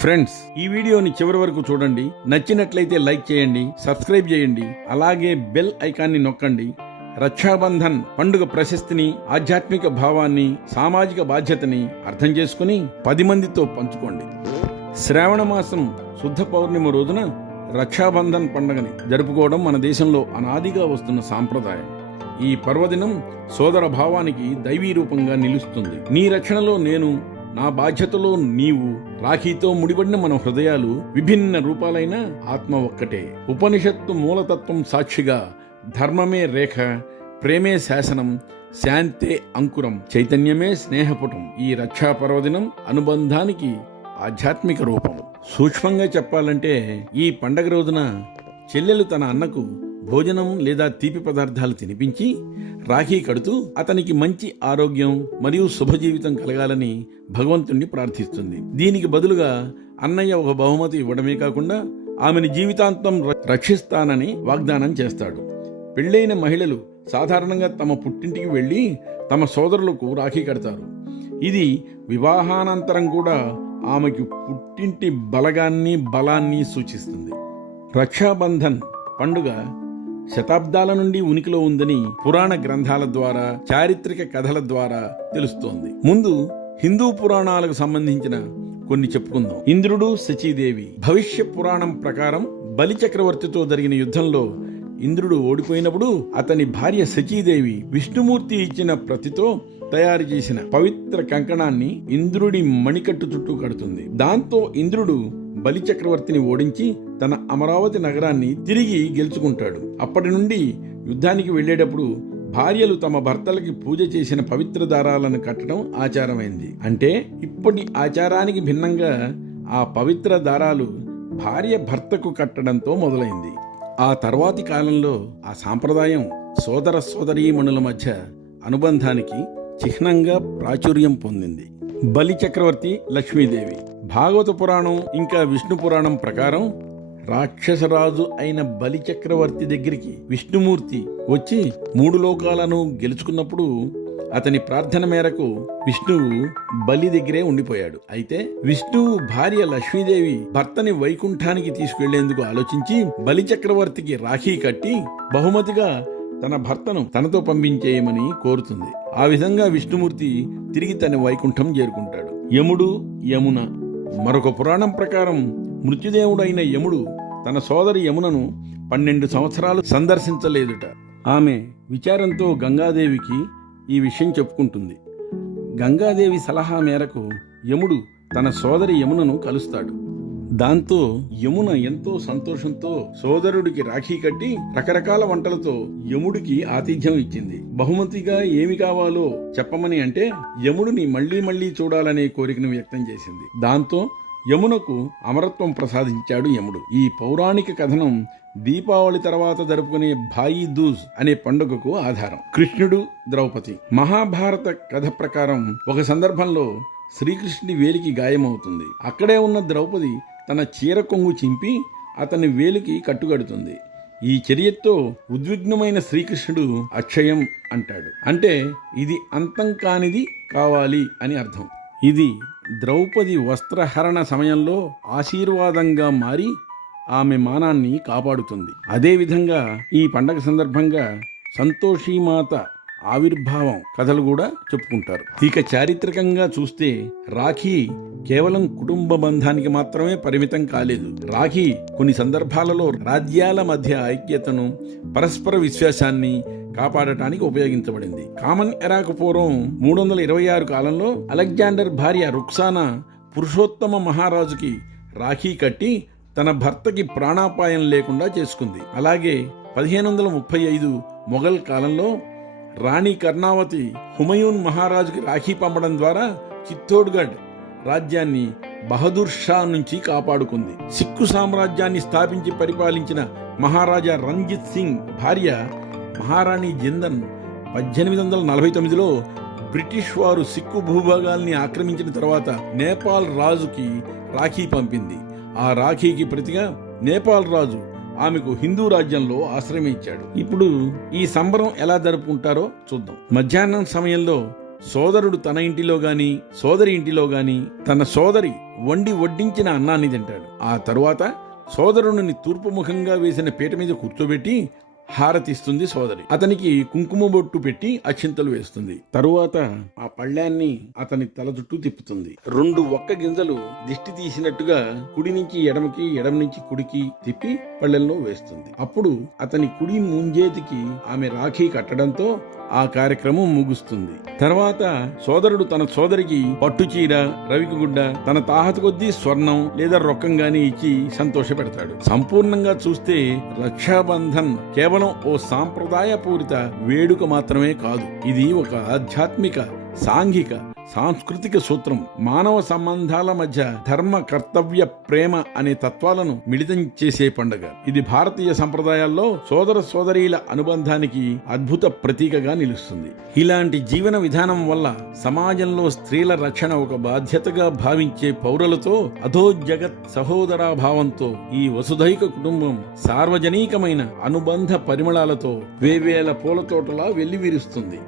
Friends ఈ వీడియోని చివరి వరకు చూడండి. నచ్చినట్లయితే లైక్ చేయండి సబ్స్క్రైబ్ చేయండి అలాగే బెల్ ఐకాన్ని నొక్కండి. రక్షాబంధన్ పండుగ ప్రశస్తిని ఆధ్యాత్మిక భావాన్ని సామాజిక బాధ్యతని అర్థం చేసుకుని పది మందితో పంచుకోండి. శ్రావణ మాసం శుద్ధ పౌర్ణిమ రోజున రక్షాబంధన్ పండుగని జరుపుకోవడం మన దేశంలో అనాదిగా వస్తున్న సాంప్రదాయం. ఈ పర్వదినం సోదర భావానికి దైవీ రూపంగా నిలుస్తుంది. నీ రక్షణలో నేను నా బాధ్యతలో నీవు రాఖీతో ముడిపడిన మన హృదయాలు విభిన్న రూపాలైన ఆత్మ ఒక్కటే. ఉపనిషత్తు మూలతత్వం సాక్షిగా ధర్మమే రేఖ ప్రేమే శాసనం శాంతే అంకురం చైతన్యమే స్నేహపుటం. ఈ రక్షా పర్వదినం అనుబంధానికి ఆధ్యాత్మిక రూపం. సూక్ష్మంగా చెప్పాలంటే ఈ పండగ రోజున చెల్లెలు తన అన్నకు భోజనం లేదా తీపి పదార్థాలు తినిపించి రాఖీ కడుతూ అతనికి మంచి ఆరోగ్యం మరియు శుభజీవితం కలగాలని భగవంతుణ్ణి ప్రార్థిస్తుంది. దీనికి బదులుగా అన్నయ్య ఒక బహుమతి ఇవ్వడమే కాకుండా ఆమెను జీవితాంతం ర- రక్షిస్తానని వాగ్దానం చేస్తాడు. పెళ్ళైన మహిళలు సాధారణంగా తమ పుట్టింటికి వెళ్ళి తమ సోదరులకు రాఖీ కడతారు. ఇది వివాహానంతరం కూడా ఆమెకు పుట్టింటి బలగాన్ని బలాన్ని సూచిస్తుంది. రక్షాబంధన్ పండుగ శతాబ్దాల నుండి ఉనికిలో ఉందని పురాణ గ్రంథాల ద్వారా చారిత్రక కథల ద్వారా తెలుస్తోంది. ముందు హిందూ పురాణాలకు సంబంధించిన కొన్ని చెప్పుకుందాం. ఇంద్రుడు శచీదేవి భవిష్య పురాణం ప్రకారం బలి చక్రవర్తితో జరిగిన యుద్ధంలో ఇంద్రుడు ఓడిపోయినప్పుడు అతని భార్య శచీదేవి విష్ణుమూర్తి ఇచ్చిన ప్రతితో తయారు చేసిన పవిత్ర కంకణాన్ని ఇంద్రుడి మణికట్టు చుట్టూ కడుతుంది. దాంతో ఇంద్రుడు బలి చక్రవర్తిని ఓడించి తన అమరావతి నగరాన్ని తిరిగి గెలుచుకుంటాడు. అప్పటి నుండి యుద్ధానికి వెళ్ళేటప్పుడు భార్యలు తమ భర్తలకి పూజ చేసిన పవిత్ర దారాలను కట్టడం ఆచారమైంది. అంటే ఇప్పటి ఆచారానికి భిన్నంగా ఆ పవిత్ర దారాలు భార్య భర్తకు కట్టడంతో మొదలైంది. ఆ తర్వాతి కాలంలో ఆ సాంప్రదాయం సోదర సోదరీమణుల మధ్య అనుబంధానికి చిహ్నంగా ప్రాచుర్యం పొందింది. బలి చక్రవర్తి లక్ష్మీదేవి. భాగవత పురాణం ఇంకా విష్ణు పురాణం ప్రకారం రాక్షసరాజు అయిన బలి చక్రవర్తి దగ్గరికి విష్ణుమూర్తి వచ్చి మూడు లోకాలను గెలుచుకున్నప్పుడు అతని ప్రార్థన మేరకు విష్ణువు బలి దగ్గరే ఉండిపోయాడు. అయితే విష్ణువు భార్య లక్ష్మీదేవి భర్తని వైకుంఠానికి తీసుకెళ్ళేందుకు ఆలోచించి బలి చక్రవర్తికి రాఖీ కట్టి బహుమతిగా తన భర్తను తనతో పంపించేయమని కోరుతుంది. ఆ విధంగా విష్ణుమూర్తి తిరిగి తన వైకుంఠం చేరుకుంటాడు. యముడు యమున మరొక పురాణం ప్రకారం మృత్యుదేవుడైన యముడు తన సోదరి యమునను పన్నెండు సంవత్సరాలు సందర్శించలేదుట. ఆమె విచారంతో గంగాదేవికి ఈ విషయం చెప్పుకుంటుంది. గంగాదేవి సలహా మేరకు యముడు తన సోదరి యమునను కలుస్తాడు. దాంతో యమున ఎంతో సంతోషంతో సోదరుడికి రాఖీ కట్టి రకరకాల వంటలతో యముడికి ఆతిథ్యం ఇచ్చింది. బహుమతిగా ఏమి కావాలో చెప్పమని అంటే యముడిని మళ్ళీ మళ్ళీ చూడాలనే కోరికను వ్యక్తం చేసింది. దాంతో యమునకు అమరత్వం ప్రసాదించాడు యముడు. ఈ పౌరాణిక కథనం దీపావళి తర్వాత జరుపుకునే భాయి దూజ్ అనే పండుగకు ఆధారం. కృష్ణుడు ద్రౌపది. మహాభారత కథ ప్రకారం ఒక సందర్భంలో శ్రీకృష్ణుడి వేలికి గాయమవుతుంది. అక్కడే ఉన్న ద్రౌపది తన చీర కొంగు చింపి అతని వేలికి కట్టుకడుతుంది. ఈ చర్యతో ఉద్విగ్నమైన శ్రీకృష్ణుడు అక్షయం అంటాడు. అంటే ఇది అంతం కానిది కావాలి అని అర్థం. ఇది ద్రౌపది వస్త్రహరణ సమయంలో ఆశీర్వాదంగా మారి ఆమె మానాన్ని కాపాడుతుంది. అదేవిధంగా ఈ పండగ సందర్భంగా సంతోషీమాత ఆవిర్భావం కథలు కూడా చెప్పుకుంటారు. ఇక చారిత్రకంగా చూస్తే రాఖీ కేవలం కుటుంబ బంధానికి మాత్రమే పరిమితం కాలేదు. రాఖీ కొన్ని సందర్భాలలో రాజ్యాల మధ్య ఐక్యతను పరస్పర విశ్వాసాన్ని కాపాడటానికి ఉపయోగించబడింది. కామన్ ఎరాకు పూర్వం మూడు వందల ఇరవై ఆరు కాలంలో అలెగ్జాండర్ భార్య రుక్సానా పురుషోత్తమ మహారాజుకి రాఖీ కట్టి తన భర్తకి ప్రాణాపాయం లేకుండా చేసుకుంది. అలాగే పదిహేను వందల ముప్పై ఐదు మొఘల్ కాలంలో రాణి కర్ణావతి హుమయూన్ మహారాజుకి రాఖీ పంపడం ద్వారా చిత్తోడ్గఢ్ రాజ్యాన్ని బహదూర్ షా నుంచి కాపాడుకుంది. సిక్కు సామ్రాజ్యాన్ని స్థాపించి పరిపాలించిన మహారాజా రంజిత్ సింగ్ భార్య మహారాణి జిందన్ పద్దెనిమిది వందల నలభై తొమ్మిదిలో బ్రిటిష్ వారు సిక్కు భూభాగాల్ని ఆక్రమించిన తర్వాత నేపాల్ రాజుకి రాఖీ పంపింది. ఆ రాఖీకి ప్రతిగా నేపాల్ రాజు ఆమెకు హిందూ రాజ్యంలో ఆశ్రమించాడు ఇప్పుడు ఈ సంబరం ఎలా జరుపుకుంటారో చూద్దాం. మధ్యాహ్నం సమయంలో సోదరుడు తన ఇంటిలో గాని సోదరి ఇంటిలో గాని తన సోదరి వండి వడ్డించిన అన్నాన్ని తింటాడు. ఆ తరువాత సోదరుడిని తూర్పుముఖంగా వేసిన పీట మీద కూర్చోబెట్టి హారతిస్తుంది సోదరి. అతనికి కుంకుమ బొట్టు పెట్టి అక్షింతలు వేస్తుంది. తరువాత ఆ పళ్ళాన్ని అతని తల చుట్టూ తిప్పుతుంది. రెండు ఒక్క గింజలు దిష్టి తీసినట్టుగా కుడి నుంచి ఎడమకి ఎడమ నుంచి కుడికి తిప్పి పళ్ళెల్లో వేస్తుంది. అప్పుడు అతని కుడి ముంజేతికి ఆమె రాఖీ కట్టడంతో ఆ కార్యక్రమం ముగుస్తుంది. తర్వాత సోదరుడు తన సోదరికి పట్టు చీర తన తాహత కొద్దీ స్వర్ణం లేదా రొక్కం గాని ఇచ్చి సంతోష పెడతాడు సంపూర్ణంగా చూస్తే రక్షాబంధన్ కేవలం ఓ సాంప్రదాయపూరిత వేడుక మాత్రమే కాదు. ఇది ఒక ఆధ్యాత్మిక సాంఘిక సాంస్కృతిక సూత్రం మానవ సంబంధాల మధ్య ధర్మ కర్తవ్య ప్రేమ అనే తత్వాలను మిళితం చేసే పండుగ. ఇది భారతీయ సంప్రదాయాల్లో సోదర సోదరీల అనుబంధానికి అద్భుత ప్రతీకగా నిలుస్తుంది. ఇలాంటి జీవన విధానం వల్ల సమాజంలో స్త్రీల రక్షణ ఒక బాధ్యతగా భావించే పౌరులతో అధో జగత్ సహోదరాభావంతో ఈ వసుధైక కుటుంబం సార్వజనీకమైన అనుబంధ పరిమళాలతో వేవేల పూల తోటలా వెల్లివిరుస్తుంది.